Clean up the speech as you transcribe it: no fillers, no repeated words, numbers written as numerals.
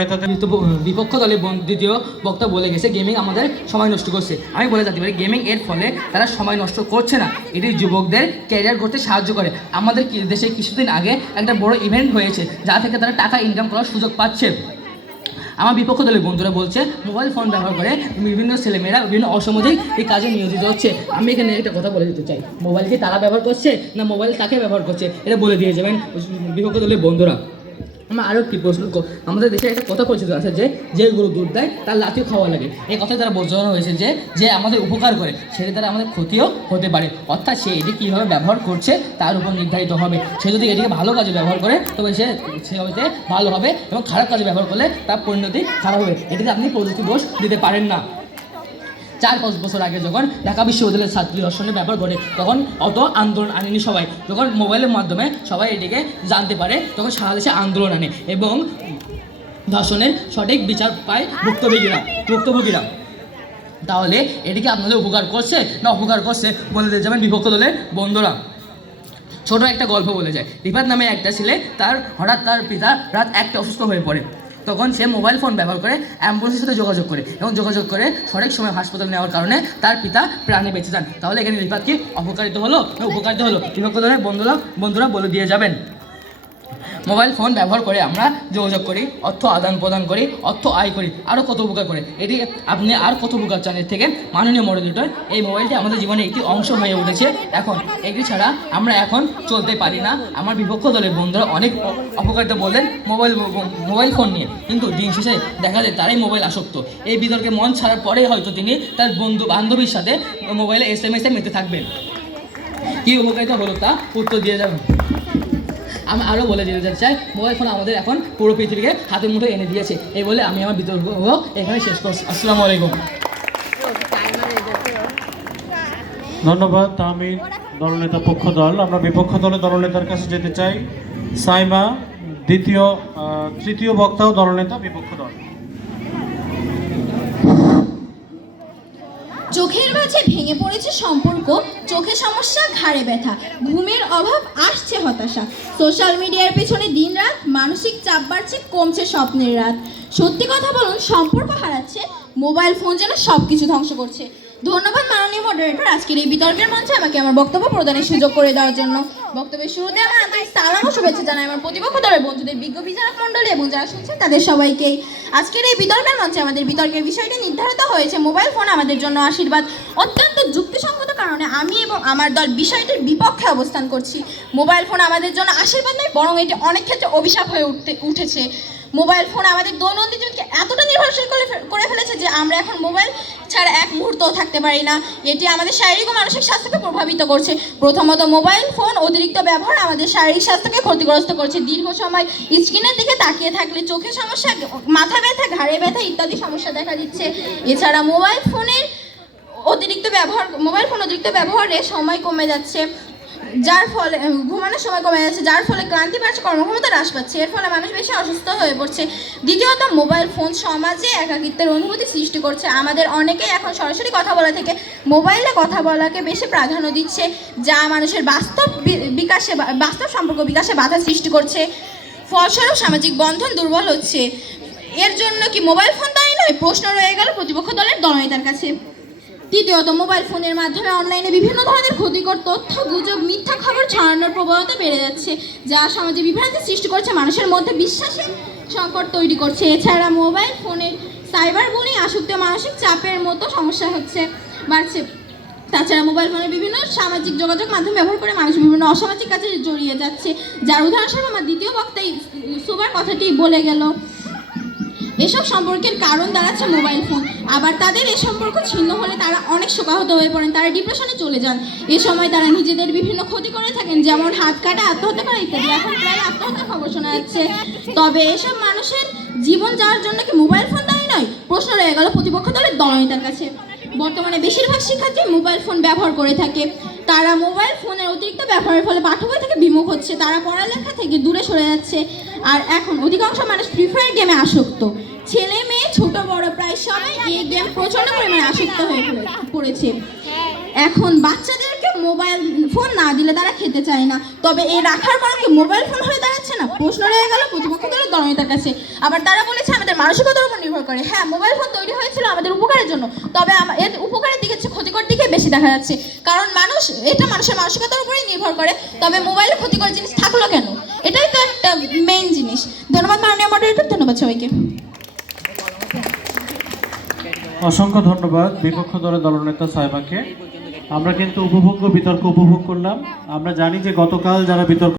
নেতাদের বিপক্ষ দলের দ্বিতীয় বক্তা বলে গেছে গেমিং আমাদের সময় নষ্ট করছে। আমি বলে যেতে পারি গেমিং এর ফলে তারা সময় নষ্ট করছে না, এটি যুবকদের ক্যারিয়ার করতে সাহায্য করে। আমাদের দেশে কিছুদিন আগে একটা বড় ইভেন্ট হয়েছে যা থেকে তারা টাকা ইনকাম করার সুযোগ পাচ্ছে। আমার বিপক্ষ দলের বন্ধুরা বলছে মোবাইল ফোন ব্যবহার করে বিভিন্ন ছেলেমেয়েরা বিভিন্ন অসামাজিক এই কাজে নিয়োজিত হচ্ছে। আমি এখানে একটা কথা বলে দিতে চাই, মোবাইল কি তারা ব্যবহার করছে না মোবাইল তাকে ব্যবহার করছে, এটা বলে দিয়ে যাবেন বিপক্ষ দলের বন্ধুরা। আমার আরও একটি প্রশ্ন, আমাদের দেশে একটা কথা পরিচিত আছে যে গরু দুধ দেয় তার লাঠিও খাওয়া লাগে। এই কথা দ্বারা বোঝানো হয়েছে যে আমাদের উপকার করে সেটা দ্বারা আমাদের ক্ষতিও হতে পারে, অর্থাৎ সে এটি কীভাবে ব্যবহার করছে তার উপর নির্ধারিত হবে। সে যদি এটিকে ভালো কাজে ব্যবহার করে তবে সে হয়তো ভালো হবে, এবং খারাপ কাজে ব্যবহার করলে তার পরিণতি খারাপ হবে। এটিকে আপনি প্রযুক্তি দোষ দিতে পারেন না। 4-5 বছর আগে যখন ঢাকা বিশ্ববিদ্যালয়ের ছাত্রী ধর্ষণের ব্যাপার ঘটে তখন অত আন্দোলন আনেনি সবাই। যখন মোবাইলের মাধ্যমে সবাই এটিকে জানতে পারে তখন সারা দেশে আন্দোলন আনে এবং ধর্ষণের সঠিক বিচার পায় ভুক্তভোগীরা। তাহলে এটিকে আপনাদের উপকার করছে না অপকার করছে বলে দিয়ে যাবেন বিপক্ষ দলের বন্ধুরা। ছোট একটা গল্প বলে যায়, রিফাত নামে একটা ছেলে হঠাৎ তার পিতা রাত 1টায় অসুস্থ হয়ে পড়ে। তখন সে মোবাইল ফোন ব্যবহার করে অ্যাম্বুলেন্সের সাথে যোগাযোগ করে সঠিক সময় হাসপাতালে নেওয়ার কারণে তার পিতা প্রাণে বেঁচে যান। তাহলে এখানে রিফাত কি অপকারিত হলো না উপকারিত হলো, বিপক্ষ দলের বন্ধুরা বলে দিয়ে যাবেন। মোবাইল ফোন ব্যবহার করে আমরা যোগাযোগ করি, অর্থ আদান প্রদান করি, অর্থ আয় করি, আরও কত উপকার করে। এটি আপনি আর কত উপকার চান এর থেকে? মাননীয় মডারেটর, এই মোবাইলটি আমাদের জীবনে একটি অংশ হয়ে উঠেছে। এখন এটি ছাড়া আমরা এখন চলতে পারি না। আমার বিপক্ষ দলের বন্ধুরা অনেক অপকারিতা বললেন মোবাইল ফোন নিয়ে, কিন্তু দিন শেষে দেখা যায় তারাই মোবাইল আসক্ত। এই বিতর্কে মন ছাড়ার পরেই হয়তো তিনি তার বন্ধু বান্ধবীর সাথে মোবাইলে SMS মেতে থাকবেন। কী উপকারিতা হলো তা উত্তর দিয়ে যাবেন। আমি আরও বলে দিতে চাই, মোবাইল ফোন আমাদের এখন পুরো পৃথিবীকে হাতের মুঠোয় এনে দিয়েছে। এই বলে আমি আমার বিতর্ক এখানে শেষ করছি। আসসালামু আলাইকুম। ধন্যবাদ তাহমিদ দলনেতা পক্ষ দল। আমরা বিপক্ষ দলের দলনেতার কাছে যেতে চাই। সাইমা তৃতীয় বক্তাও দলনেতা বিপক্ষ দল। চোখের মাঝে ভেঙে পড়েছে সম্পর্ক, চোখে সমস্যা, ঘাড়ে ব্যথা, ঘুমের অভাব, আসছে হতাশা, সোশ্যাল মিডিয়ার পেছনে দিনরাত, মানসিক চাপ বাড়ছে, কমছে স্বপ্নের রাত। সত্যি কথা বলুন, সম্পর্ক হারাচ্ছে, মোবাইল ফোন যেন সব কিছু ধ্বংস করছে। ধন্যবাদ মাননীয় মডারেটর, আজকের এই বিতর্কের মঞ্চে আমাকে আমার বক্তব্য প্রদানের সুযোগ করে দেওয়ার জন্য। বক্তব্যের শুরুতে আমার আন্তরিক সালাম ও শুভেচ্ছা জানাই আমার প্রতিপক্ষ দলের বন্ধুদের, বিজ্ঞ বিচারক মণ্ডলী এবং যারা শুনছেন তাদের সবাইকেই। আজকের এই বিতর্কের মঞ্চে আমাদের বিতর্কের বিষয়টি নির্ধারিত হয়েছে মোবাইল ফোন আমাদের জন্য আশীর্বাদ। অত্যন্ত যুক্তিসঙ্গত কারণে আমি এবং আমার দল বিষয়টির বিপক্ষে অবস্থান করছি। মোবাইল ফোন আমাদের জন্য আশীর্বাদ নয়, বরং এটি অনেক ক্ষেত্রে অভিশাপ হয়ে উঠেছে। মোবাইল ফোন আমাদের দৈনন্দিন জীবনকে এতটা নির্ভরশীল করে ফেলেছে যে আমরা এখন মোবাইল ছাড়া এক মুহূর্তও থাকতে পারি না। এটি আমাদের শারীরিক ও মানসিক স্বাস্থ্যকে প্রভাবিত করছে। প্রথমত, মোবাইল ফোন অতিরিক্ত ব্যবহার আমাদের শারীরিক স্বাস্থ্যকে ক্ষতিগ্রস্ত করছে। দীর্ঘ সময় স্ক্রিনের দিকে তাকিয়ে থাকলে চোখের সমস্যা, মাথা ব্যথা, ঘাড়ে ব্যথা ইত্যাদি সমস্যা দেখা দিচ্ছে। এছাড়া মোবাইল ফোন অতিরিক্ত ব্যবহারে সময় কমে যাচ্ছে, যার ফলে ঘুমানোর সময় কমে যাচ্ছে, যার ফলে ক্লান্তি বাড়ছে, কর্মক্ষমতা হ্রাস পাচ্ছে। এর ফলে মানুষ বেশি অসুস্থ হয়ে পড়ছে। দ্বিতীয়ত, মোবাইল ফোন সমাজে একাকিত্বের অনুভূতি সৃষ্টি করছে। আমাদের অনেকেই এখন সরাসরি কথা বলা থেকে মোবাইলে কথা বলাকে বেশি প্রাধান্য দিচ্ছে, যা মানুষের বাস্তব সম্পর্ক বিকাশে বাধা সৃষ্টি করছে। ফলস্বরূপ সামাজিক বন্ধন দুর্বল হচ্ছে। এর জন্য কি মোবাইল ফোন দায়ী নয়? প্রশ্ন রয়ে গেল প্রতিপক্ষ দলের দলনেতার কাছে। তৃতীয়ত, মোবাইল ফোনের মাধ্যমে অনলাইনে বিভিন্ন ধরনের ক্ষতিকর তথ্য, গুজব, মিথ্যা খবর ছড়ানোর প্রবণতা বেড়ে যাচ্ছে, যা সমাজে বিভ্রান্তি সৃষ্টি করছে, মানুষের মধ্যে বিশ্বাসের সংকট তৈরি করছে। এছাড়া মোবাইল ফোনের সাইবার বুলিং, আসক্তি, মানসিক চাপের মতো সমস্যা বাড়ছে। তাছাড়া মোবাইল ফোনের বিভিন্ন সামাজিক যোগাযোগ মাধ্যম ব্যবহার করে মানুষ বিভিন্ন অসামাজিক কাজে জড়িয়ে যাচ্ছে, যার উদাহরণস্বরূপ আমার দ্বিতীয় বক্তাই সুবার কথাটি বলে গেল। এসব সম্পর্কের কারণ দাঁড়াচ্ছে মোবাইল ফোন। আবার তাদের এই সম্পর্ক ছিন্ন হলে তারা অনেক শোকাহত হয়ে পড়েন, তারা ডিপ্রেশনে চলে যান। এ সময় তারা নিজেদের বিভিন্ন ক্ষতি করে থাকেন, যেমন হাত কাটা, আত্মহত্যা করা ইত্যাদি। এখন প্রায় আত্মহত্যার খবর শোনা যাচ্ছে। তবে এসব মানুষের জীবন যাওয়ার জন্য কি মোবাইল ফোন দায়ী নয়? প্রশ্ন রয়ে গেল প্রতিপক্ষ দলের দলনেতার কাছে। বর্তমানে বেশিরভাগ শিক্ষার্থী মোবাইল ফোন ব্যবহার করে থাকে। তারা মোবাইল ফোনের অতিরিক্ত ব্যবহারের ফলে পাঠ্যবই থেকে বিমুখ হচ্ছে, তারা পড়ালেখা থেকে দূরে সরে যাচ্ছে। আর এখন অধিকাংশ মানুষ ফ্রি ফায়ার গেমে আসক্ত। ছেলে মেয়ে, ছোট বড় প্রায় সবাই এই গেম প্রচণ্ড পরিমাণে আসক্ত হয়ে পড়েছে। এখন বাচ্চাদেরকে মোবাইল ফোন না দিলে তারা খেতে চায় না, তবে এই রাখার কারণে কি মোবাইল ফোন হয়ে দাঁড়াচ্ছে না? প্রশ্ন রয়ে গেল প্রতিপক্ষ দলের দলনেতার কাছে। আবার তারা বলেছে আমাদের মানসিকতার উপর নির্ভর করে। হ্যাঁ, মোবাইল ফোন তৈরি হয়েছিল আমাদের উপকারের জন্য, তবে এর উপকারের দিকে চেয়ে ক্ষতিকর দিকে বেশি দেখা যাচ্ছে, কারণ এটা মানুষের মানসিকতার উপরেই নির্ভর করে। তবে মোবাইলে ক্ষতিকর জিনিস থাকলো কেন, এটাই তো একটা মেইন জিনিস। ধন্যবাদ মাননীয় মডারেটর, ধন্যবাদ সবাইকে। অসংখ্য ধন্যবাদ বিপক্ষ দলের দলনেতা সাইমাকে। আমরা কিন্তু উপভোগ্য বিতর্ক উপভোগ করলাম। আমরা জানি যে গতকাল যারা বিতর্ক